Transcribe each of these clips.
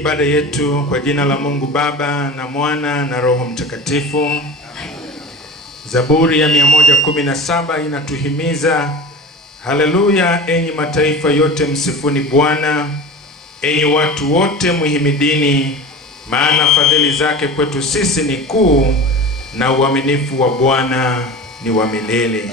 ibada yetu kwa jina la Mungu Baba na Mwana na Roho Mtakatifu. Zaburi ya 117 inatuhimiza, haleluya, enyi mataifa yote msifuni Bwana, enyi watu wote muhimidini, maana fadhili zake kwetu sisi ni kuu, na uaminifu wa Bwana ni wa milele.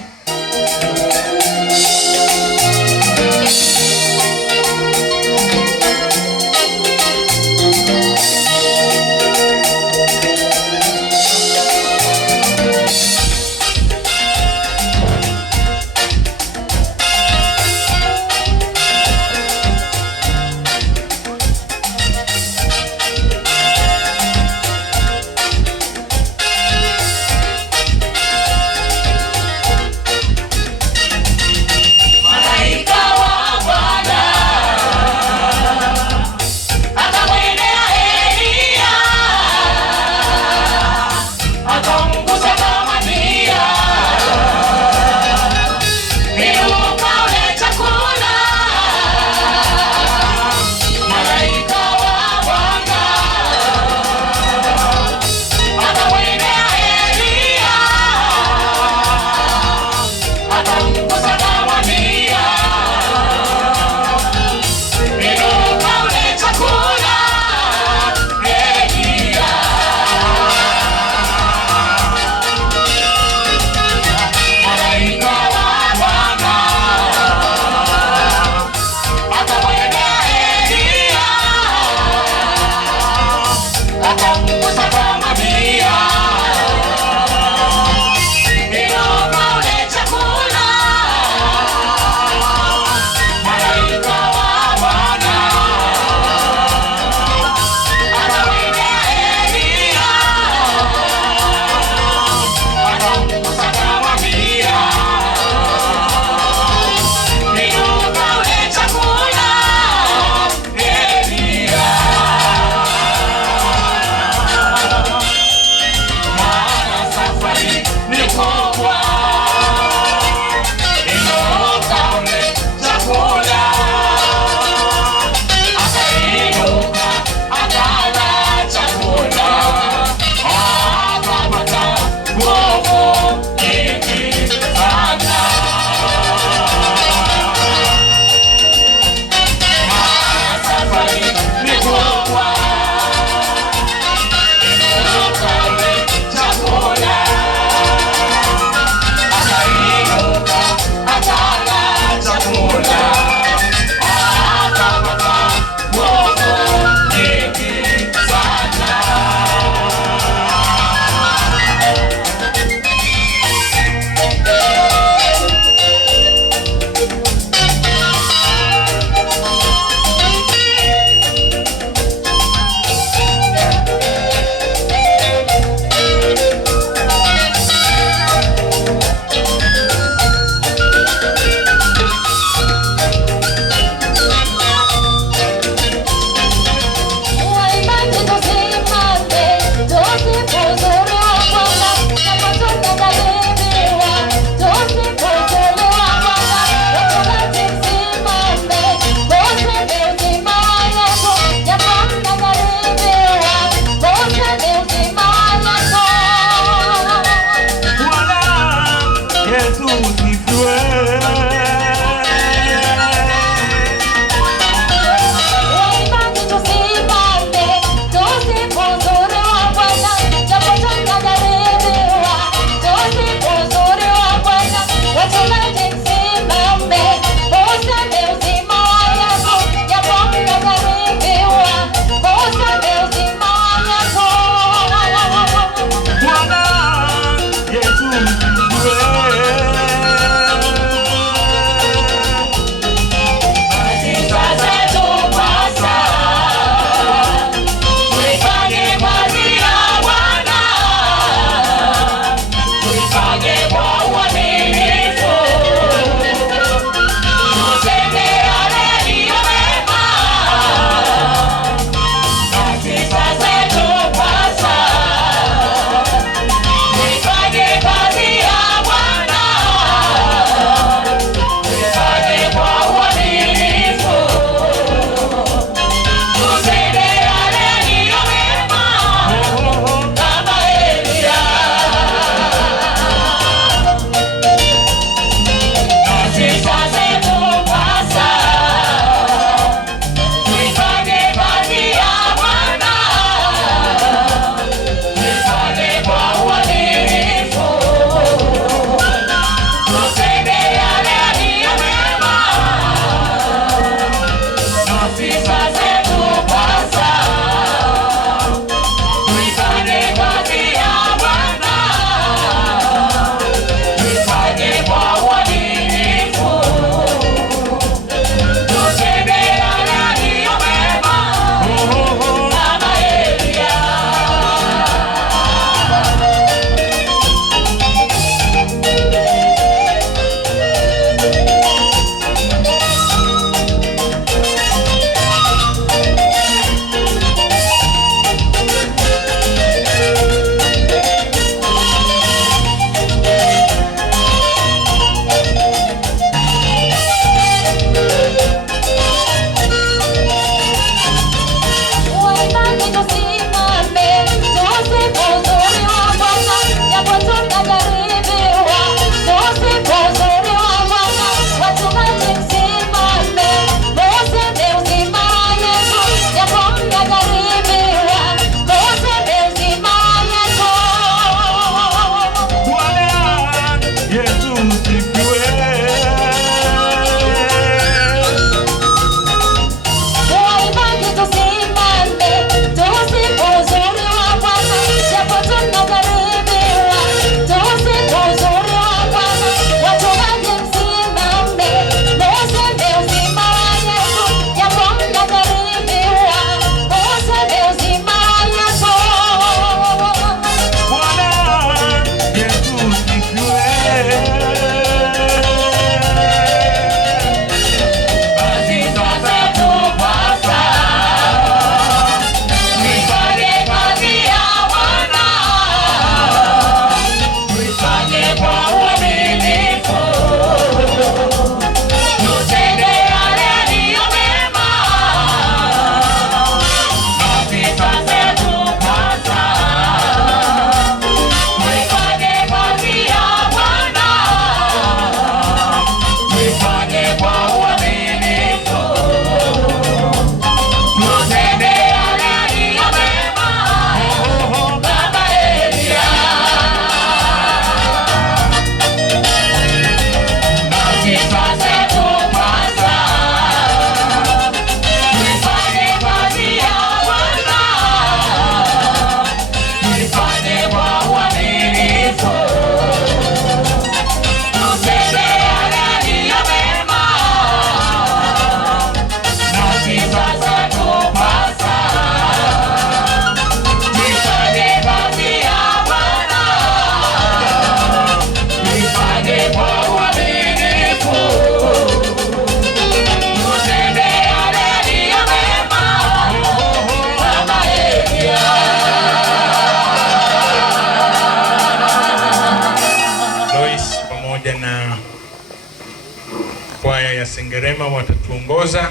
kwaya ya Sengerema watatuongoza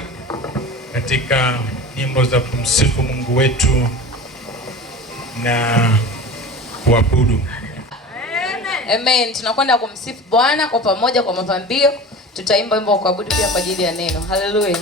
katika nyimbo za kumsifu Mungu wetu na kuabudu. Amen. Tunakwenda kumsifu Bwana kwa pamoja kwa mapambio. Tutaimba wimbo wa kuabudu pia kwa ajili ya neno. Haleluya.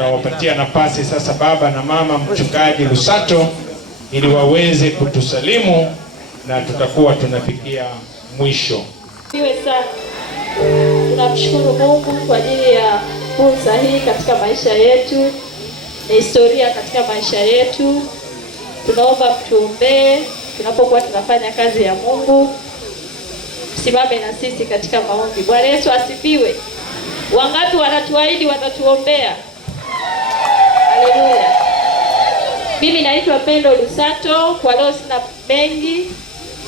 Tutawapatia nafasi sasa baba na mama mchungaji Lusato ili waweze kutusalimu na tutakuwa tunafikia mwisho. Tunamshukuru Mungu kwa ajili ya fursa hii katika maisha yetu, na historia katika maisha yetu. Tunaomba mtuombee tunapokuwa tunafanya kazi ya Mungu. Simame na sisi katika maombi. Bwana Yesu asifiwe. Wangapi wanatuahidi watatuombea? Haleluya. Mimi naitwa Pendo Lusato. Kwa leo sina mengi.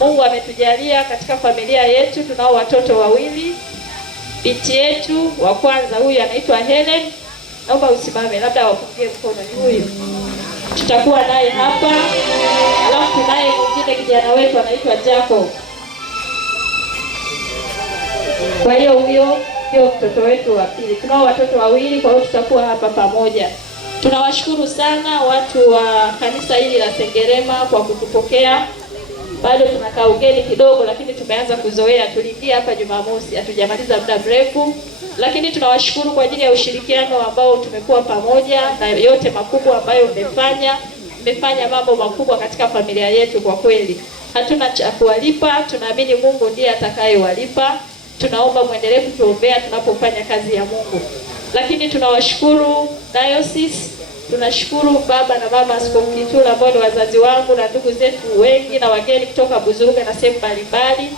Mungu ametujalia katika familia yetu tunao watoto wawili. Binti yetu wa kwanza huyu anaitwa Helen. Naomba usimame labda wapungie mkono, ni huyu. Tutakuwa naye hapa. Alafu tunaye mwingine kijana wetu anaitwa Jacob. Kwa hiyo huyo ndio mtoto wetu wa pili. Tunao watoto wawili, kwa hiyo tutakuwa hapa pamoja. Tunawashukuru sana watu wa kanisa hili la Sengerema kwa kutupokea. Bado tunakaa ugeni kidogo, lakini tumeanza kuzoea. Tuliingia hapa Jumamosi, hatujamaliza muda mrefu, lakini tunawashukuru kwa ajili ya ushirikiano ambao tumekuwa pamoja na yote makubwa ambayo mmefanya mambo makubwa katika familia yetu. Kwa kweli hatuna cha kuwalipa, tunaamini Mungu ndiye atakayewalipa. Tunaomba muendelee kutuombea tunapofanya kazi ya Mungu. Lakini tunawashukuru diocese, tunashukuru baba na mama Askofu Kitula ambao ni wazazi wangu na ndugu zetu wengi na wageni kutoka Buzuruga na sehemu mbalimbali.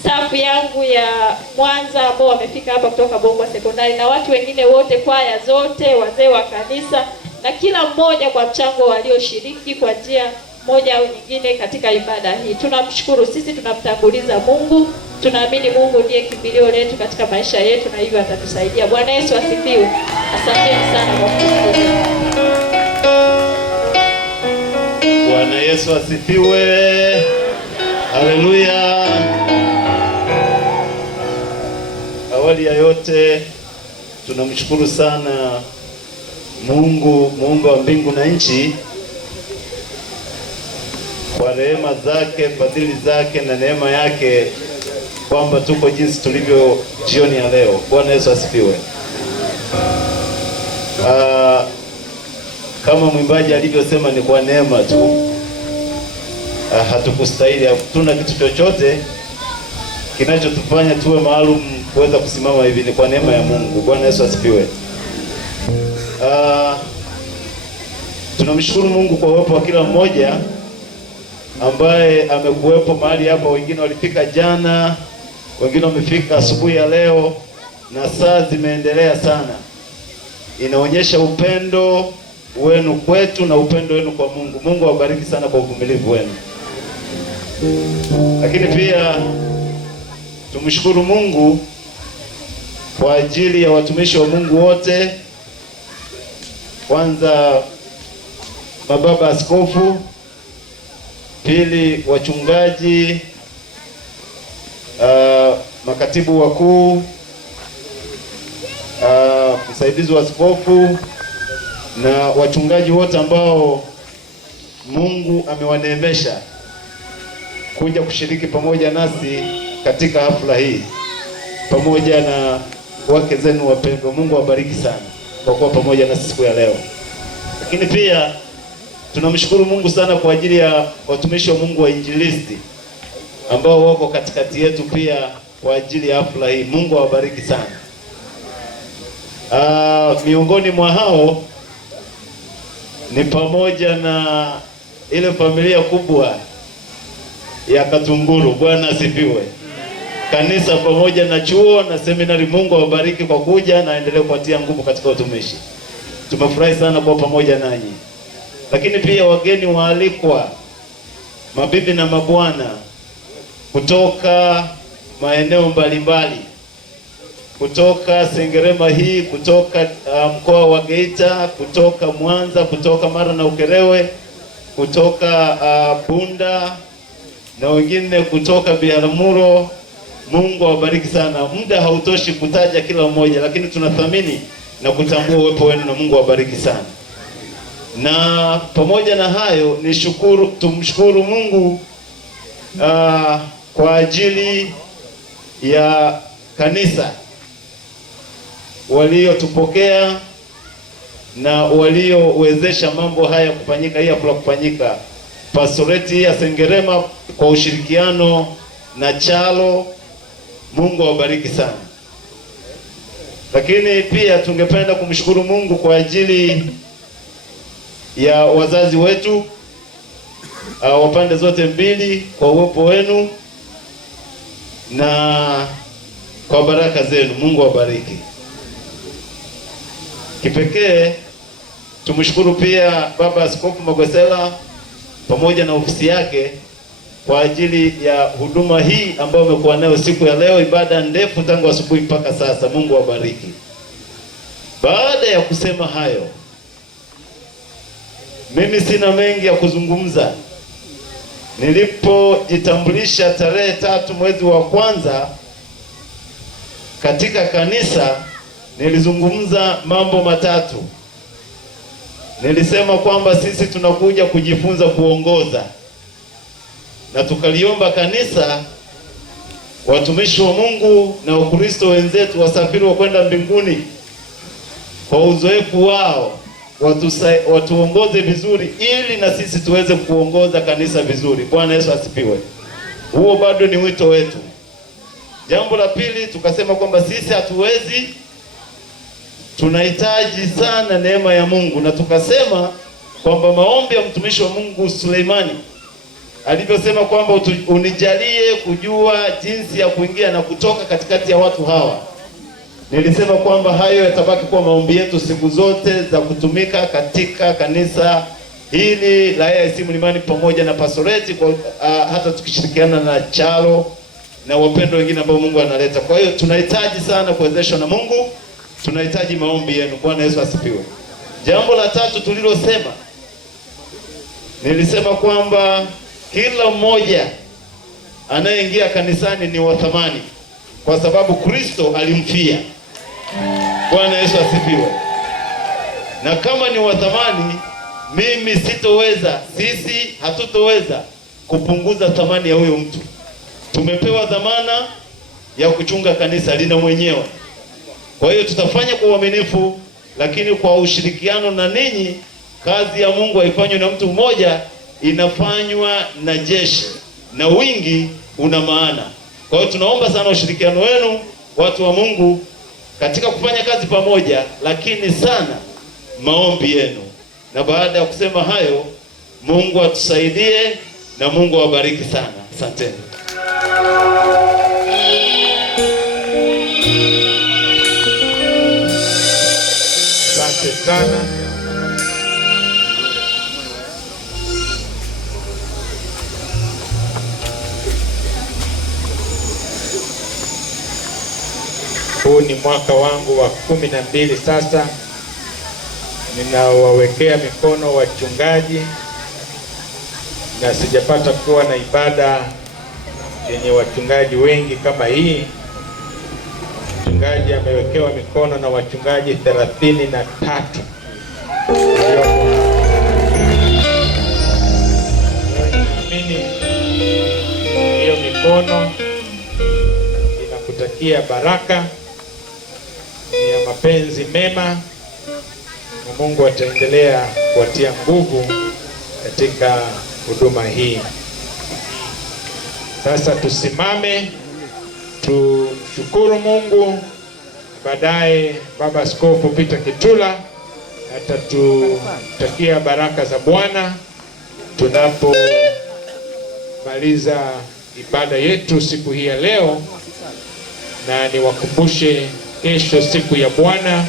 Staff yangu ya Mwanza ambao wamefika hapa kutoka Bongwa Sekondari na watu wengine wote, kwaya zote, wazee wa kanisa na kila mmoja kwa mchango walioshiriki kwa njia moja au nyingine katika ibada hii. Tunamshukuru. Sisi tunamtanguliza Mungu. Tunaamini Mungu ndiye kimbilio letu katika maisha yetu na hivyo atatusaidia. Bwana Yesu asifiwe. Asanteni sana kwa kusikiliza. Bwana Yesu asifiwe. Haleluya. Awali ya yote tunamshukuru sana Mungu, Muumba wa mbingu na nchi, kwa rehema zake, fadhili zake na neema yake kwamba tuko jinsi tulivyo jioni ya leo. Bwana Yesu asifiwe. Kama mwimbaji alivyosema ni kwa neema tu. Hatukustahili, hatuna kitu chochote kinachotufanya tuwe maalum kuweza kusimama hivi, ni kwa neema ya Mungu. Bwana Yesu asifiwe. Tunamshukuru Mungu kwa uwepo wa kila mmoja ambaye amekuwepo mahali hapa. Wengine walifika jana, wengine wamefika asubuhi ya leo, na saa zimeendelea sana. Inaonyesha upendo wenu kwetu na upendo wenu kwa Mungu. Mungu awabariki sana kwa uvumilivu wenu. Lakini pia tumshukuru Mungu kwa ajili ya watumishi wa Mungu wote. Kwanza mababa askofu, pili wachungaji, makatibu wakuu, msaidizi wa askofu na wachungaji wote ambao Mungu amewaneemesha kuja kushiriki pamoja nasi katika hafla hii, pamoja na wake zenu wapendwa. Mungu awabariki sana kwa kuwa pamoja nasi siku ya leo. Lakini pia tunamshukuru Mungu sana kwa ajili ya watumishi wa Mungu wa injilisti ambao wako katikati yetu pia kwa ajili ya hafla hii. Mungu awabariki sana. Miongoni mwa hao ni pamoja na ile familia kubwa ya Katunguru. Bwana asifiwe. Kanisa pamoja na chuo na seminari. Mungu awabariki kwa kuja na endelee kuwatia nguvu katika utumishi. Tumefurahi sana kuwa pamoja nanyi. Lakini pia wageni waalikwa, mabibi na mabwana kutoka maeneo mbalimbali, kutoka Sengerema hii, kutoka mkoa wa Geita, kutoka Mwanza, kutoka Mara na Ukerewe, kutoka Bunda na wengine kutoka Biharamulo. Mungu awabariki sana. Muda hautoshi kutaja kila mmoja, lakini tunathamini na kutambua uwepo wenu na Mungu awabariki sana. Na pamoja na hayo tumshukuru Mungu kwa ajili ya kanisa waliotupokea na waliowezesha mambo haya kufanyika, hii hafla kufanyika. Pastoreti ya Sengerema kwa ushirikiano na Chalo. Mungu awabariki sana. Lakini pia tungependa kumshukuru Mungu kwa ajili ya wazazi wetu wa pande zote mbili kwa uwepo wenu na kwa baraka zenu. Mungu awabariki. Kipekee tumshukuru pia Baba Askofu Magosela pamoja na ofisi yake kwa ajili ya huduma hii ambayo umekuwa nayo siku ya leo, ibada ndefu tangu asubuhi mpaka sasa. Mungu awabariki. Baada ya kusema hayo, mimi sina mengi ya kuzungumza. Nilipojitambulisha tarehe 3 mwezi wa kwanza katika kanisa, nilizungumza mambo matatu. Nilisema kwamba sisi tunakuja kujifunza kuongoza, na tukaliomba kanisa, watumishi wa Mungu na Wakristo wenzetu wasafiri wa kwenda mbinguni kwa uzoefu wao watuongoze vizuri, ili na sisi tuweze kuongoza kanisa vizuri. Bwana Yesu asifiwe. Huo bado ni wito wetu. Jambo la pili, tukasema kwamba sisi hatuwezi, tunahitaji sana neema ya Mungu, na tukasema kwamba maombi ya mtumishi wa Mungu Suleimani alivyosema kwamba unijalie kujua jinsi ya kuingia na kutoka katikati ya watu hawa. Nilisema kwamba hayo yatabaki kuwa maombi yetu siku zote za kutumika katika kanisa hili la AIC Mlimani pamoja na pastoreti, hata tukishirikiana na Chalo na wapendo wengine ambao Mungu analeta. Kwa hiyo tunahitaji sana kuwezeshwa na Mungu, tunahitaji maombi yenu. Bwana Yesu asifiwe. Jambo la tatu tulilosema, nilisema kwamba kila mmoja anayeingia kanisani ni wa thamani kwa sababu Kristo alimfia. Bwana Yesu asifiwe. Na kama ni wa thamani, mimi sisi hatutoweza kupunguza thamani ya huyo mtu. Tumepewa dhamana ya kuchunga kanisa lina mwenyewe. Kwa hiyo tutafanya kwa uaminifu, lakini kwa ushirikiano na ninyi. Kazi ya Mungu haifanywi na mtu mmoja, inafanywa na jeshi, na wingi una maana. Kwa hiyo tunaomba sana ushirikiano wenu, watu wa Mungu, katika kufanya kazi pamoja, lakini sana maombi yenu. Na baada ya kusema hayo, Mungu atusaidie na Mungu awabariki sana. Asanteni. Asante sana. Huu ni mwaka wangu wa 12 sasa. Ninawawekea mikono wachungaji, na sijapata kuwa na ibada yenye wachungaji wengi kama hii. Mchungaji amewekewa mikono na wachungaji 33. Naamini hiyo mikono inakutakia baraka, ni ya mapenzi mema, na Mungu ataendelea kuwatia nguvu katika huduma hii. Sasa tusimame tumshukuru Mungu. Baadaye Baba Askofu Peter Kitula atatutakia baraka za Bwana tunapomaliza ibada yetu siku hii ya leo. Na niwakumbushe, kesho siku ya Bwana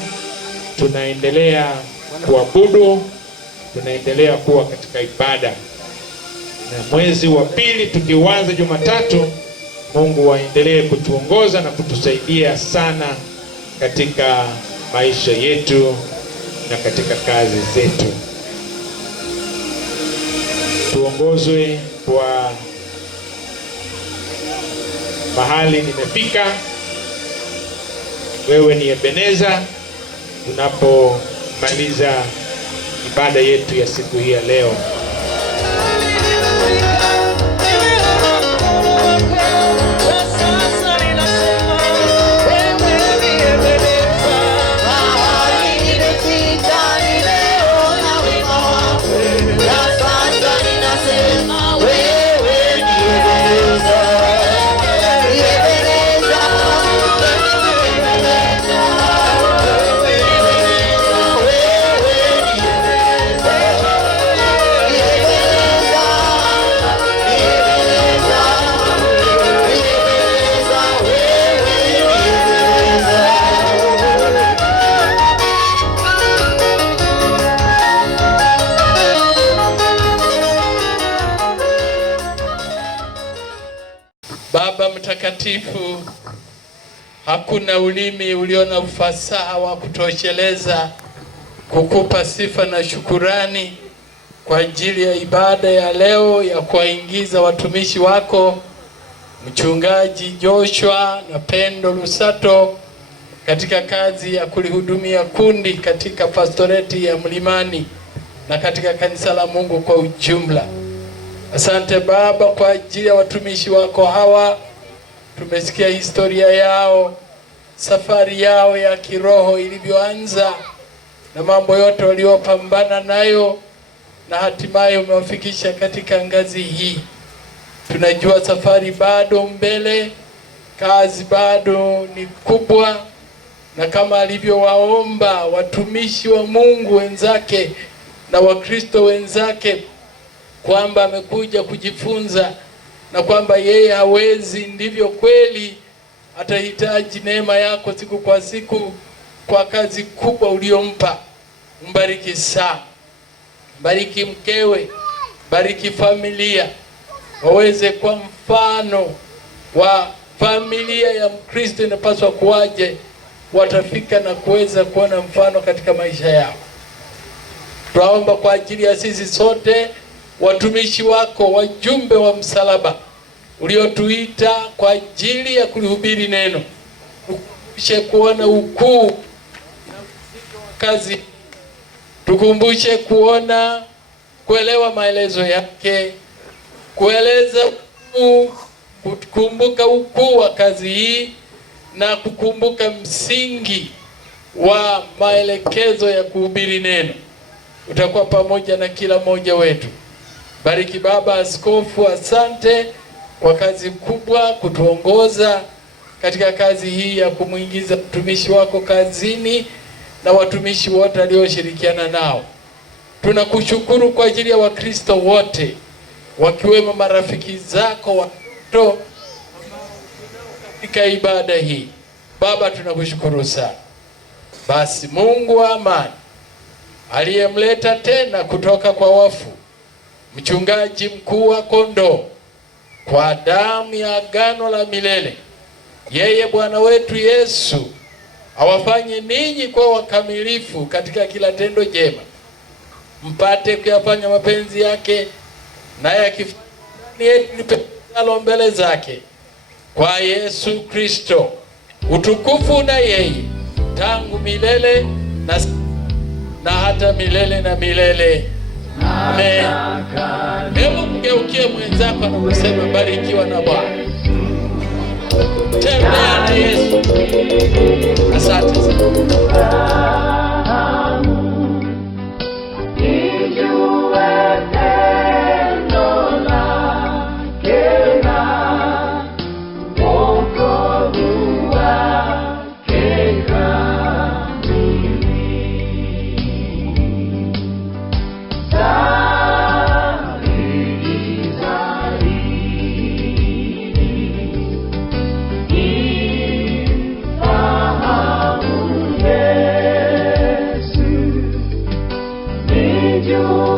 tunaendelea kuabudu, tunaendelea kuwa katika ibada, na mwezi wa pili tukianza Jumatatu. Mungu waendelee kutuongoza na kutusaidia sana katika maisha yetu na katika kazi zetu. Tuongozwe kwa mahali nimefika. Wewe ni Ebeneza, tunapomaliza ibada yetu ya siku hii ya leo. Baba mtakatifu, hakuna ulimi ulio na ufasaha wa kutosheleza kukupa sifa na shukurani kwa ajili ya ibada ya leo ya kuwaingiza watumishi wako Mchungaji Joshua na Pendo Lusato katika kazi ya kulihudumia kundi katika pastoreti ya Mlimani na katika kanisa la Mungu kwa ujumla. Asante Baba kwa ajili ya watumishi wako hawa. Tumesikia historia yao, safari yao ya kiroho ilivyoanza na mambo yote waliopambana nayo, na hatimaye umewafikisha katika ngazi hii. Tunajua safari bado mbele, kazi bado ni kubwa, na kama alivyowaomba watumishi wa Mungu wenzake na Wakristo wenzake kwamba amekuja kujifunza na kwamba yeye hawezi, ndivyo kweli atahitaji neema yako siku kwa siku kwa kazi kubwa uliompa. Mbariki sana, bariki mkewe, bariki familia, waweze kwa mfano wa familia ya Mkristo inapaswa kuwaje, watafika na kuweza kuona mfano katika maisha yao. Tunaomba kwa ajili ya sisi sote watumishi wako, wajumbe wa msalaba uliotuita kwa ajili ya kulihubiri neno, tukumbushe kuona ukuu kazi, tukumbushe kuelewa maelezo yake, kukumbuka ukuu wa kazi hii na kukumbuka msingi wa maelekezo ya kuhubiri neno. Utakuwa pamoja na kila mmoja wetu. Bariki Baba Askofu, asante kwa kazi kubwa kutuongoza katika kazi hii ya kumuingiza mtumishi wako kazini na watumishi wote alioshirikiana nao. Tunakushukuru kwa ajili ya Wakristo wote wakiwemo marafiki zako watoto katika ibada hii. Baba, tunakushukuru sana. Basi Mungu wa amani aliyemleta tena kutoka kwa wafu mchungaji mkuu wa kondoo kwa damu ya agano la milele, yeye Bwana wetu Yesu awafanye ninyi kwa wakamilifu katika kila tendo jema, mpate kuyafanya mapenzi yake, naye akifanya yetu lipendalo mbele zake, kwa Yesu Kristo utukufu na yeye tangu milele na hata milele na milele. Amen. Hebu mgeukie mwenzako na kusema barikiwa na Bwana. Tembea na Yesu. Asante sana. You